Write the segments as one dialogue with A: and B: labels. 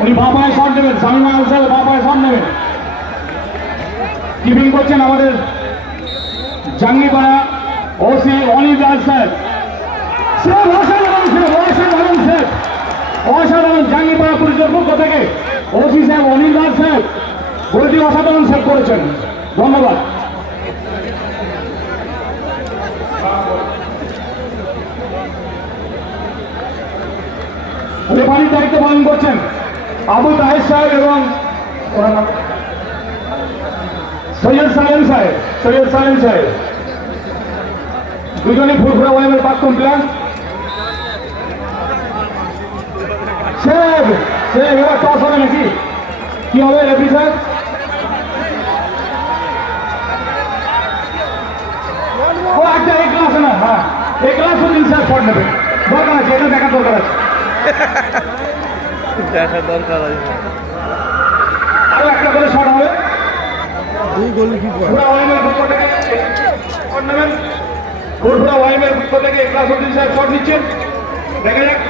A: উনি বাবায় শট নেবেন স্বামী মা হিসাবে বাবায় শট নেবেন। কিপিং করছেন আমাদের Jangipara OC Anil Raj sir. Sir, অসাধারণ স্যার অসাধারণ স্যার। অসাধারণ জাঙ্গিপাড়া পুলিশের পক্ষ থেকে। ওসি সাহেব, অনিল রাজ স্যার, গোলটি অসাধারণ সেভ করেছেন। ধন্যবাদ। দায়িত্ব পালন করছেন আবু তাহের সাহেব এবং সৈয়দ সালেম সাহেব, সৈয়দ সালেম সাহেব। দুজনে ফুরফুরা ওয়াইমের সাহেব সাহেব, এবার টস হবে নাকি? কি হবে রেফি সাহেব? ও, একটা এক গ্লাস না হ্যাঁ এক গ্লাস দিন স্যার শট নেবে। দরকার আছে এটা দেখার দরকার আছে।
B: দেখা দরকার আছে
A: আরও একটা করে শট হবে।
B: দুই গোল কি করে?
A: ফুরফুরা ওয়াইমের পক্ষ থেকে শট নেবেন। ফুরফুরা ওয়াইমের পক্ষ থেকে এক গ্লাস স্যার শট নিচ্ছেন। দেখা যাক।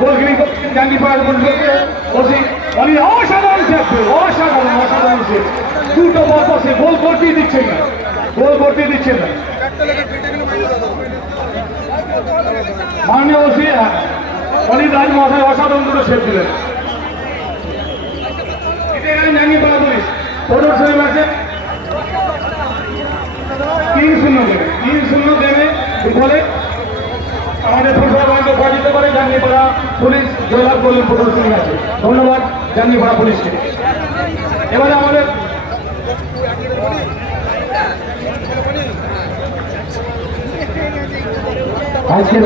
A: গোল কিপিং করছেন জাঙ্গি পাড়ার বন্ধুকে ওসি অনি অসাধারণ সেভ অসাধারণ অসাধারণ সেভ দুটো বল বসে গোল করতেই দিচ্ছেন না। গোল করতেই দিচ্ছেন না। মাননীয় ওসি, অনিল রাজ মহাশয় অসাধারণ দুটো সেভ দিলেন। এটা এখানে জাঙ্গি পাড়া পুলিশ। প্রদর্শনী ম্যাচে তিন শূন্য তিন শূন্য দেবে ফলে আমাদের ফুটবল ব্যাংকে পরাজিত করে জাঙ্গিপাড়া পুলিশ। জয়লাভ করলেন প্রদর্শনী আছে। ধন্যবাদ জাঙ্গিপাড়া পুলিশকে। এবারে আমাদের আজকের